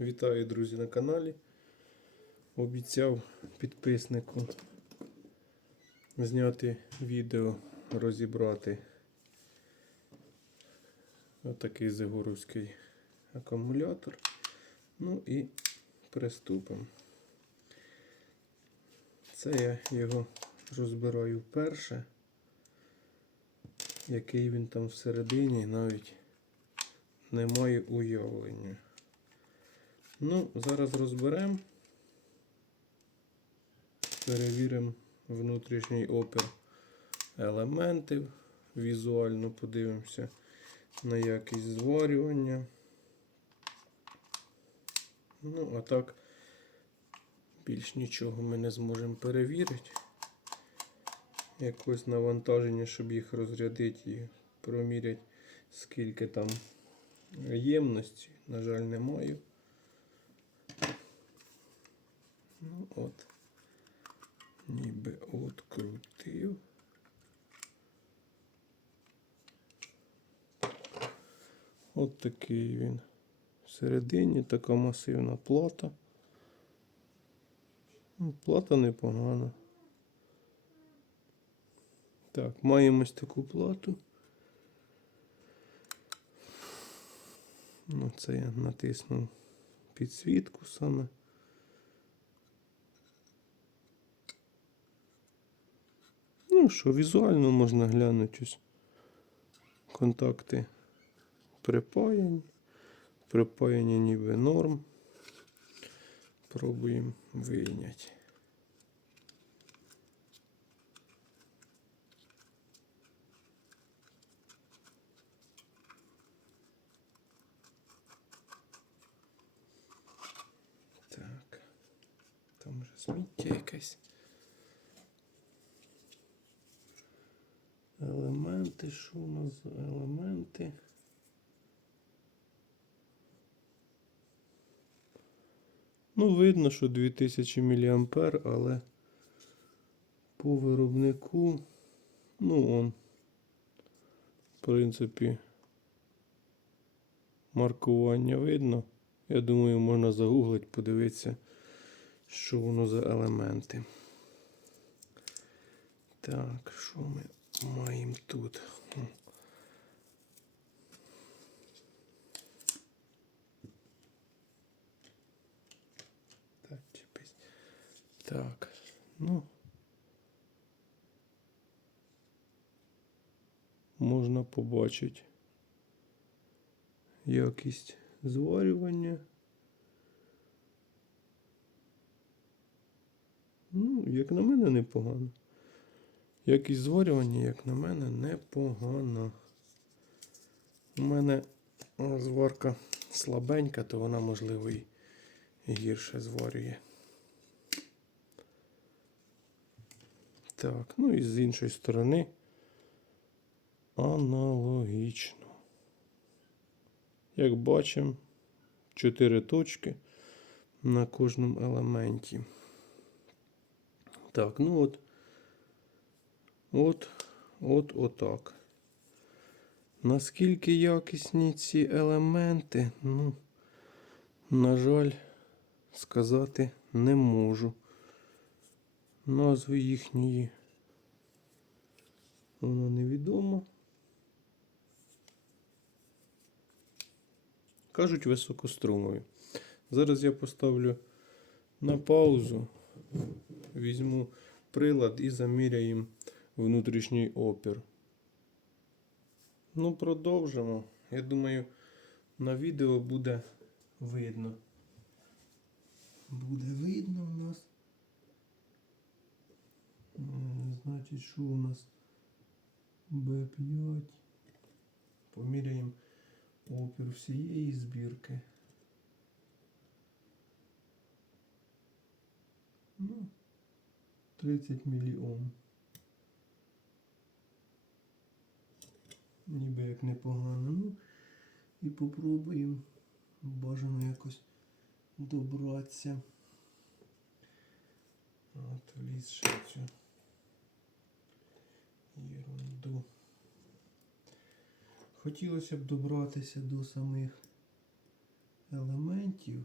Вітаю, друзі, на каналі. Обіцяв підписнику зняти відео, розібрати отакий Зигуровський акумулятор. Ну і приступимо. Це я його розбираю вперше. Який він там всередині, навіть не маю уявлення. Ну, зараз розберемо. Перевіримо внутрішній опір елементів. Візуально подивимося на якість зварювання. Ну, а так, більш нічого ми не зможемо перевірити. Якось навантаження, щоб їх розрядити і проміряти, скільки там ємності. На жаль, не маю. Ну от, ніби открутив. От такий він. Всередині така масивна плата. Ну, Плата непогана. Так, маємо ось таку плату. Ну, це я натиснув підсвітку саме. Ну що, візуально можна глянути ось контакти припаяні. Припаяння ніби норм. Пробуємо вийняти. Так. Там вже сміття якесь. Елементи, що у нас за елементи? Ну, видно, що 2000 мА, але по виробнику, ну, он, в принципі, маркування видно. Я думаю, можна загуглити, подивитися, що воно за елементи. Так, що ми маємо тут? Так, чіпись. Так, ну. Можна побачити якість зварювання. Ну, як на мене, непогано. Якість зварювання, як на мене, непогано. У мене зварка слабенька, то вона, можливо, і гірше зварює. Так, ну і з іншої сторони аналогічно. Як бачимо, 4 точки на кожному елементі. Так, ну от. От, от, отак. Наскільки якісні ці елементи, ну, на жаль, сказати не можу. Назви їхньої воно невідомо. Кажуть високострумові. Зараз я поставлю на паузу, візьму прилад і заміряємо внутрішній опір. Ну, продовжимо. Я думаю, на відео буде видно. Буде видно у нас. Значить, що у нас B5. Поміряємо опір всієї збірки. Ну, 30 мільйон. Ніби як непогано. Ну і попробуємо бажано якось добратися. От вліз ще цю ерунду. Хотілося б добратися до самих елементів,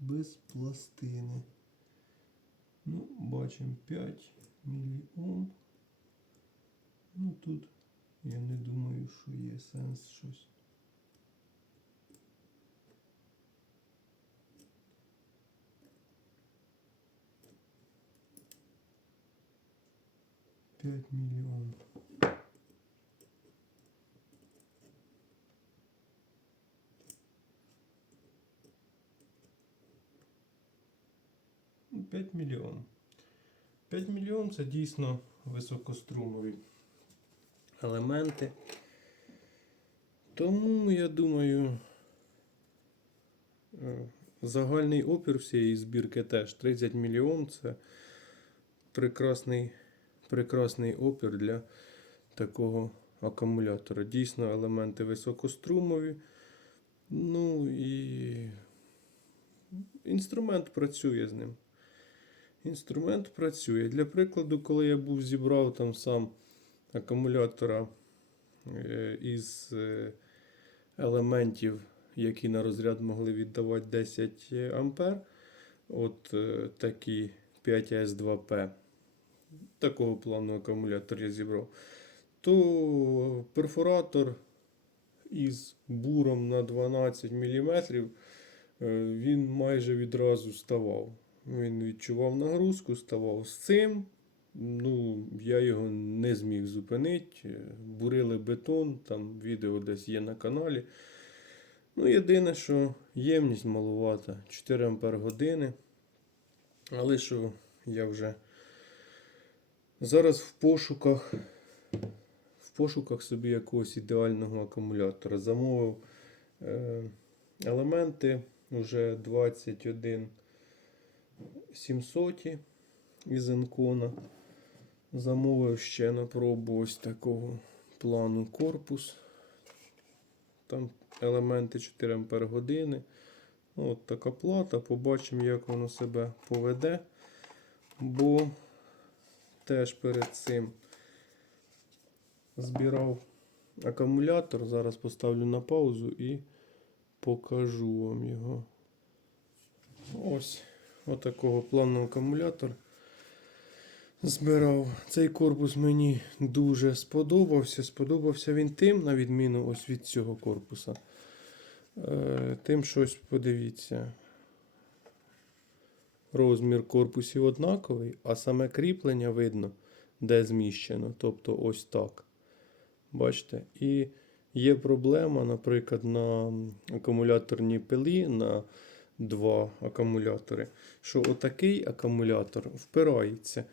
без пластини. Ну, бачимо 5 мільйон. Ну тут я не думаю, що є сенс щось. П'ять мільйонів. Ну, 5 мільйонів. 5 мільйонів це дійсно високострумові елементи. Тому я думаю, е, загальний опір всієї збірки теж 30 мільйон це прекрасний, прекрасний опір для такого акумулятора. Дійсно, елементи високострумові. Ну і інструмент працює з ним. Інструмент працює. Для прикладу, коли я був зібрав там сам акумулятора е, із е, елементів, які на розряд могли віддавати 10 ампер, от е, такі 5С2П, такого плану акумулятор я зібрав, то перфоратор із буром на 12 мм він майже відразу ставав. Він відчував нагрузку, ставав з цим. Ну, я його не зміг зупинити. Бурили бетон, там відео десь є на каналі. Ну, єдине, що ємність малувата 4 Ампер години. Але що я вже зараз в пошуках, в пошуках собі якогось ідеального акумулятора. Замовив е, елементи вже 21 700 із Енкона. Замовив ще на пробу ось такого плану корпус. Там елементи 4 Ампер години. От така плата. Побачимо, як воно себе поведе. Бо теж перед цим збирав акумулятор. Зараз поставлю на паузу і покажу вам його. Ось отакого плану акумулятор збирав. Цей корпус мені дуже сподобався. Сподобався він тим, на відміну ось від цього корпуса. Е, тим щось подивіться. Розмір корпусів однаковий, а саме кріплення видно, де зміщено. Тобто ось так. Бачите? І є проблема, наприклад, на акумуляторній пилі на два акумулятори, що отакий акумулятор впирається.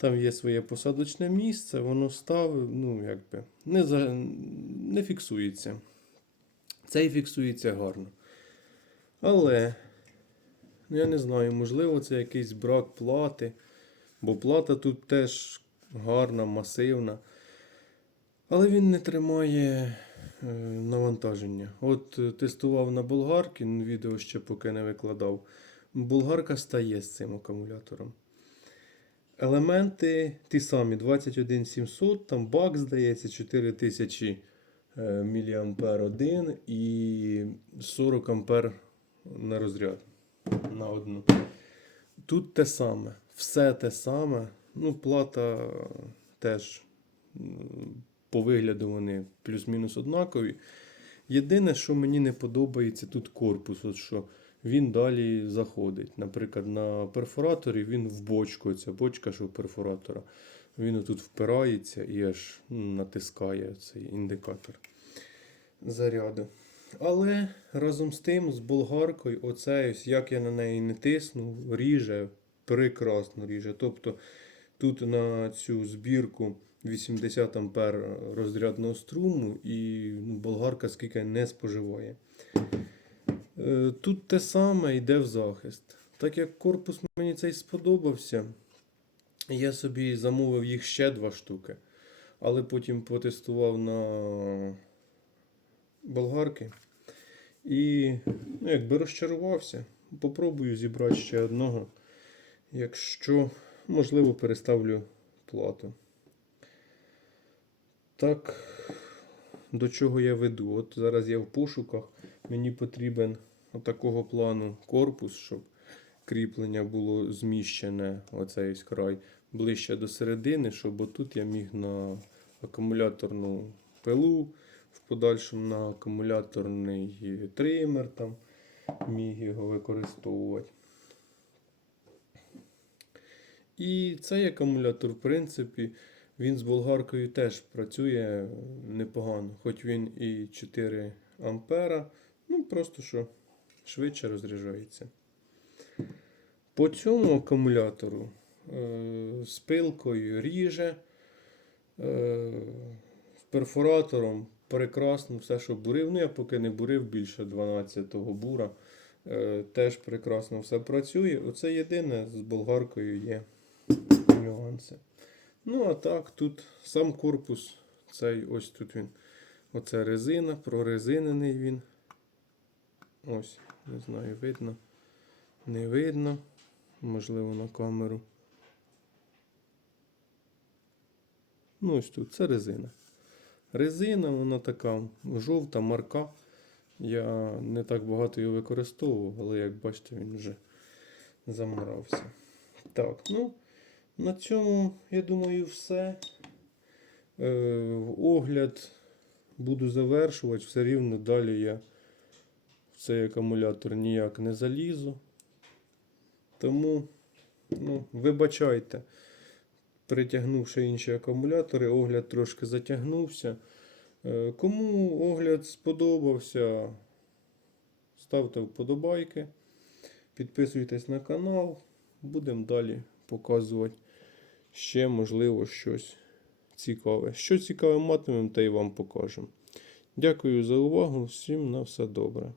Там є своє посадочне місце, воно ставить, ну, якби, не, за, не фіксується. Цей фіксується гарно. Але, ну, я не знаю, можливо, це якийсь брак плати, бо плата тут теж гарна, масивна. Але він не тримає е, навантаження. От е, тестував на болгарки, відео ще поки не викладав. Болгарка стає з цим акумулятором. Елементи ті самі 21700, там бак, здається, 4000 мА 1 і 40 ампер на розряд на одну. Тут те саме, все те саме. Ну, плата теж по вигляду вони плюс-мінус однакові. Єдине, що мені не подобається, тут корпус, от що він далі заходить. Наприклад, на перфораторі він в бочку, ця бочка, що в перфоратора, він тут впирається і аж натискає цей індикатор заряду. Але разом з тим, з болгаркою, оце ось, як я на неї не тисну, ріже, прекрасно ріже. Тобто тут на цю збірку 80 ампер розрядного струму і болгарка скільки не споживає. Е, Тут те саме йде в захист. Так як корпус мені цей сподобався, я собі замовив їх ще два штуки, але потім потестував на болгарки. І ну, якби розчарувався, попробую зібрати ще одного. Якщо, можливо, переставлю плату. Так, до чого я веду? От зараз я в пошуках. Мені потрібен отакого плану корпус, щоб кріплення було зміщене, оцей ось край, ближче до середини, щоб отут я міг на акумуляторну пилу, в подальшому на акумуляторний тример там міг його використовувати. І цей акумулятор, в принципі, він з болгаркою теж працює непогано, хоч він і 4 ампера, ну просто що швидше розряджається. По цьому акумулятору е, з пилкою ріже, е, з перфоратором прекрасно все, що бурив. Ну, я поки не бурив більше 12-го бура. Е, теж прекрасно все працює. Оце єдине з болгаркою є нюанси. Ну, а так, тут сам корпус, цей ось тут він. Оце резина, прорезинений він. Ось, не знаю, видно. Не видно. Можливо, на камеру. Ну, ось тут це резина. Резина, вона така жовта, марка. Я не так багато її використовував, але як бачите, він вже заморався. Так, ну, на цьому, я думаю, все. Е, огляд буду завершувати. Все рівно далі я цей акумулятор ніяк не залізу. Тому, ну, вибачайте, притягнувши інші акумулятори, огляд трошки затягнувся. Е, Кому огляд сподобався, ставте вподобайки, підписуйтесь на канал. Будемо далі показувати ще, можливо, щось цікаве. Що цікаве матимемо, те й вам покажемо. Дякую за увагу. Всім на все добре.